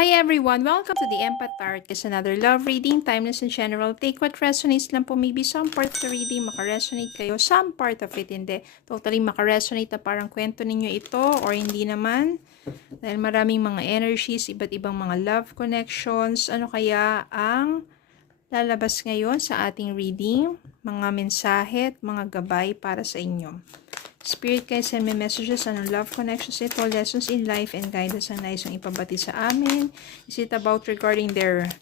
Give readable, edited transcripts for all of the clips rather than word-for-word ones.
Hi everyone! Welcome to the Empath Tarot. It's another love reading, timeless and general. Take what resonates lang po. Maybe some part of the reading makaresonate kayo. Some part of it hindi. Totally makaresonate na parang kwento ninyo ito or hindi naman. Dahil maraming mga energies, iba't ibang mga love connections. Ano kaya ang lalabas ngayon sa ating reading? Mga mensahe at mga gabay para sa inyo. Spirit, guys, send me messages, anong love connections ito, lessons in life, and guidance ang nais yung ipabati sa amin. Is it about regarding their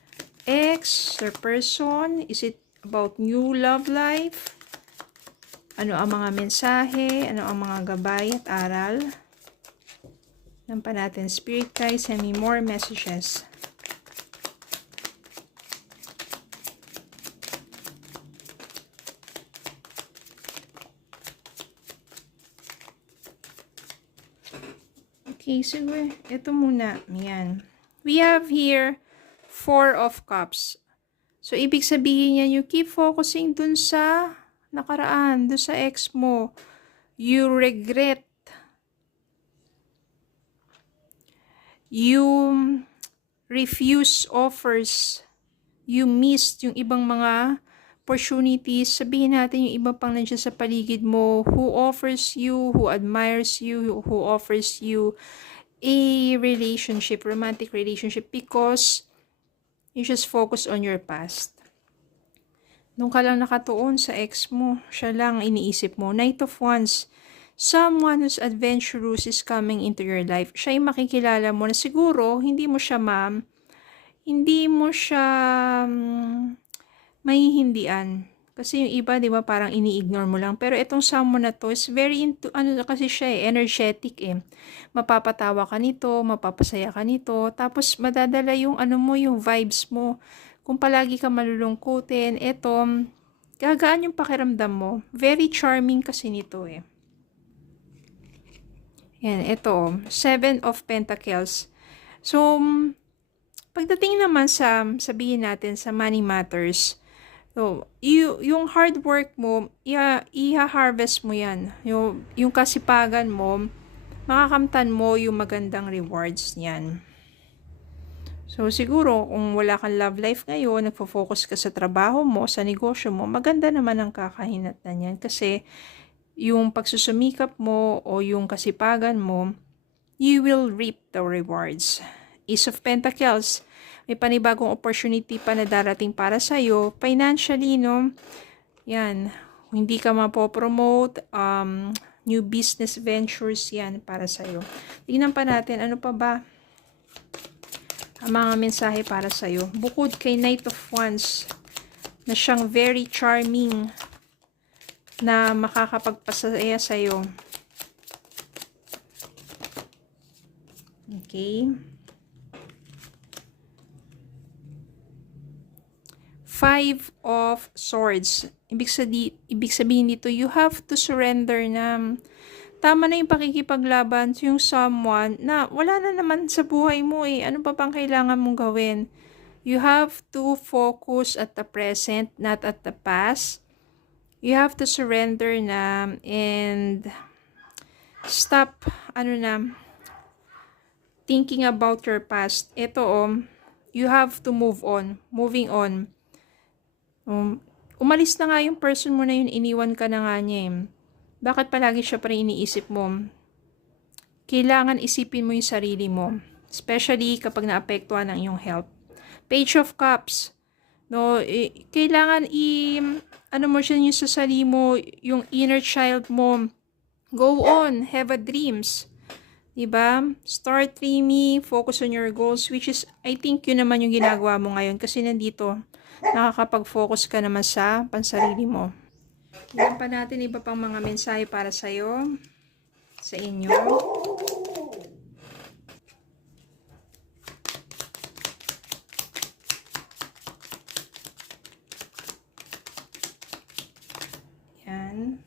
ex, their person? Is it about new love life? Ano ang mga mensahe? Ano ang mga gabay at aral? Nan pa natin. Spirit, guys, send me more messages. Okay, so ito muna. Yan. We have here 4 of Cups. So, ibig sabihin yan, you keep focusing dun sa nakaraan, dun sa ex mo. You regret. You refuse offers. You missed yung ibang mga opportunities. Sabihin natin yung iba pang nandiyan sa paligid mo who offers you, who admires you, who offers you a relationship, romantic relationship, because you just focus on your past. Nung ka lang nakatuon sa ex mo, siya lang iniisip mo. Knight of Wands, someone who's adventurous is coming into your life. Siya yung makikilala mo na siguro hindi mo siya mahihindian. Kasi yung iba, di ba, parang ini-ignore mo lang. Pero itong someone na to is very into, kasi siya energetic Mapapatawa ka nito, mapapasaya ka nito. Tapos, madadala yung yung vibes mo. Kung palagi ka malulungkutin, gagaan yung pakiramdam mo. Very charming kasi nito Yan, ito, 7 of Pentacles. So, pagdating naman sa, sabihin natin, sa money matters, so, yung hard work mo, iha-harvest mo yan. Yung kasipagan mo, makakamtan mo yung magandang rewards niyan. So, siguro, kung wala kang love life ngayon, nagfo-focus ka sa trabaho mo, sa negosyo mo, maganda naman ang kakahinatnan yan. Kasi, yung pagsusumikap mo o yung kasipagan mo, you will reap the rewards. Ace of Pentacles, may panibagong opportunity pa na darating para sa'yo. Financially, no? Yan. Hindi ka mapopromote. New business ventures yan para sa'yo. Tingnan pa natin, ano pa ba ang mga mensahe para sa'yo. Bukod kay Knight of Wands, na siyang very charming, na makakapagpasaya sa'yo. Okay. 5 of Swords. Ibig sabihin dito, you have to surrender na tama na yung pakikipaglaban sa yung someone na wala na naman sa buhay mo Ano pa pang kailangan mong gawin? You have to focus at the present, not at the past. You have to surrender na and stop, thinking about your past. Ito, you have to move on. Moving on. Umalis na nga yung person mo na yun, iniwan ka na nga niya Bakit palagi siya pa rin iniisip mo? Kailangan isipin mo yung sarili mo. Especially kapag naapektuhan ang iyong health. Page of Cups. No, kailangan mo siya yung sa sarili mo, yung inner child mo. Go on, have a dreams. Diba? Start dreaming, focus on your goals, which is, I think, yun naman yung ginagawa mo ngayon. Kasi nandito, nakakapag-focus ka naman sa pansarili mo. Tignan pa natin iba pang mga mensahe para sa'yo, sa inyo. Yan.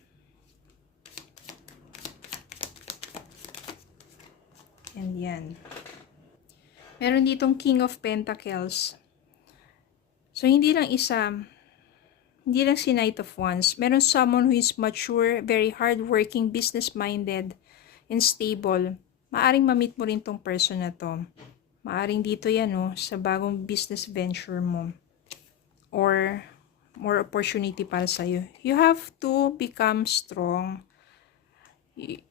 And yan. Meron ditong King of Pentacles. So, hindi lang si Knight of Wands. Meron someone who is mature, very hardworking, business-minded, and stable. Maaring ma-meet mo rin tong person na to. Maaring dito yan, no, sa bagong business venture mo. Or more opportunity para sa'yo. You have to become strong.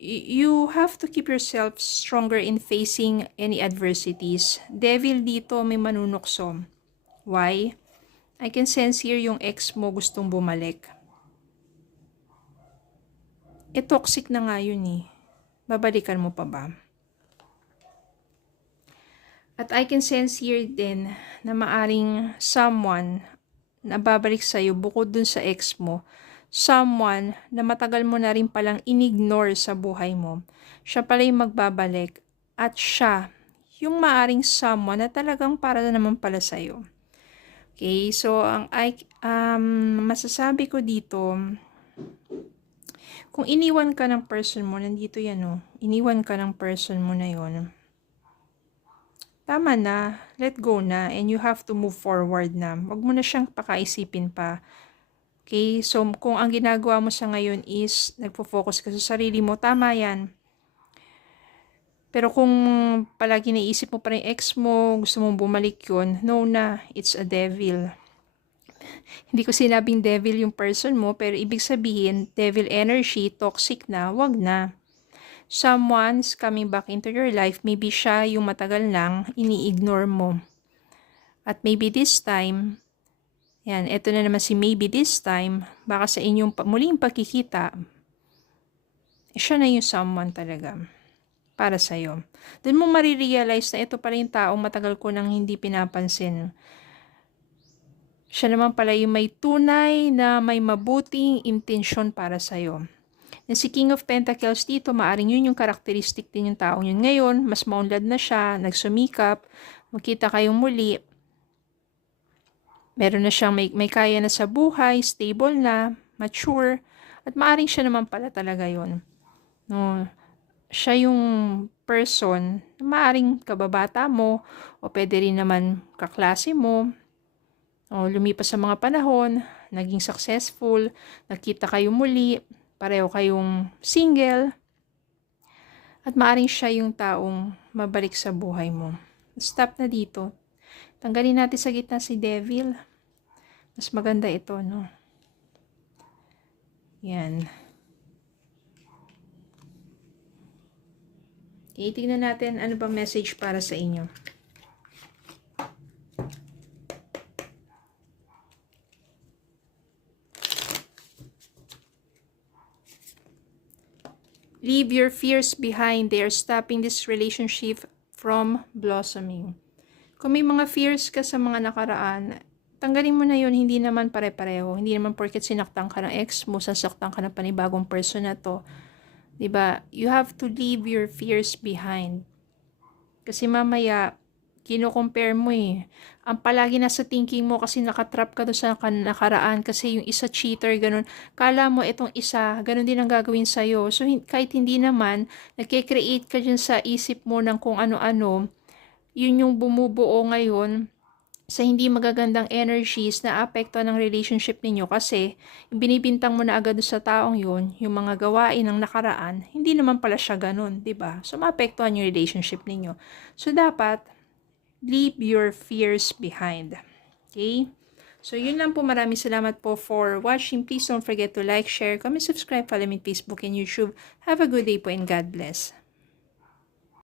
You have to keep yourself stronger in facing any adversities. Devil dito may manunukso. Why? I can sense here yung ex mo gustong bumalik. Toxic na nga yun eh. Babalikan mo pa ba? At I can sense here din na maaring someone na babalik sa'yo bukod dun sa ex mo. Someone na matagal mo na rin palang inignore sa buhay mo. Siya pala yung magbabalik. At siya, yung maaring someone na talagang para naman pala sa'yo. Okay, so ang masasabi ko dito, kung iniwan ka ng person mo, nandito yan oh, iniwan ka ng person mo na yon. Tama na, let go na, and you have to move forward na. Wag mo na siyang pakaisipin pa. Okay, so kung ang ginagawa mo sa ngayon is nagpo-focus ka sa sarili mo, tama yan. Pero kung palagi naisip mo pa rin ex mo, gusto mong bumalik yun, no na, it's a devil. Hindi ko sinabing devil yung person mo, pero ibig sabihin, devil energy, toxic na, wag na. Someone's coming back into your life, maybe siya yung matagal nang ini-ignore mo. At maybe this time, yan, eto na naman si maybe this time, baka sa inyong muling pagkikita, siya na yung someone talaga para sa'yo. Doon mo marirealize na ito pala yung taong matagal ko nang hindi pinapansin. Siya naman pala yung may tunay na may mabuting intensyon para sa'yo. Si King of Pentacles dito, maaring yun yung karakteristik din yung taong yun. Ngayon, mas maunlad na siya, nagsumikap, magkita kayong muli. Meron na siyang may kaya na sa buhay, stable na, mature, at maaring siya naman pala talaga yun. No, siya yung person na maaring kababata mo o pwede rin naman kaklase mo o lumipas sa mga panahon, naging successful, nagkita kayo muli, pareho kayong single, at maaring siya yung taong mabalik sa buhay mo. Stop na dito. Tanggalin natin sa gitna si devil. Mas maganda ito, no? Yan. Tingnan natin ano ba message para sa inyo. Leave your fears behind. They are stopping this relationship from blossoming. Kung may mga fears ka sa mga nakaraan, tanggalin mo na yun. Hindi naman pare-pareho. Hindi naman porket sinaktan ka ng ex mo, sasaktan ka ng panibagong person na to. Diba? You have to leave your fears behind. Kasi mamaya, kino-compare mo eh. Ang palagi nasa thinking mo kasi nakatrap ka doon sa nakaraan kasi yung isa cheater, ganun. Kala mo itong isa, ganun din ang gagawin sa'yo. So, kahit hindi naman, nagke-create ka dyan sa isip mo ng kung ano-ano, yun yung bumubuo ngayon sa hindi magagandang energies na apekto ng relationship ninyo kasi binibintang mo na agad sa taong yun, yung mga gawain ng nakaraan, hindi naman pala siya ganun, diba? So, maapektuhan yung relationship ninyo. So, dapat, leave your fears behind. Okay? So, yun lang po. Maraming salamat po for watching. Please don't forget to like, share, comment, subscribe, follow me on Facebook and YouTube. Have a good day po and God bless.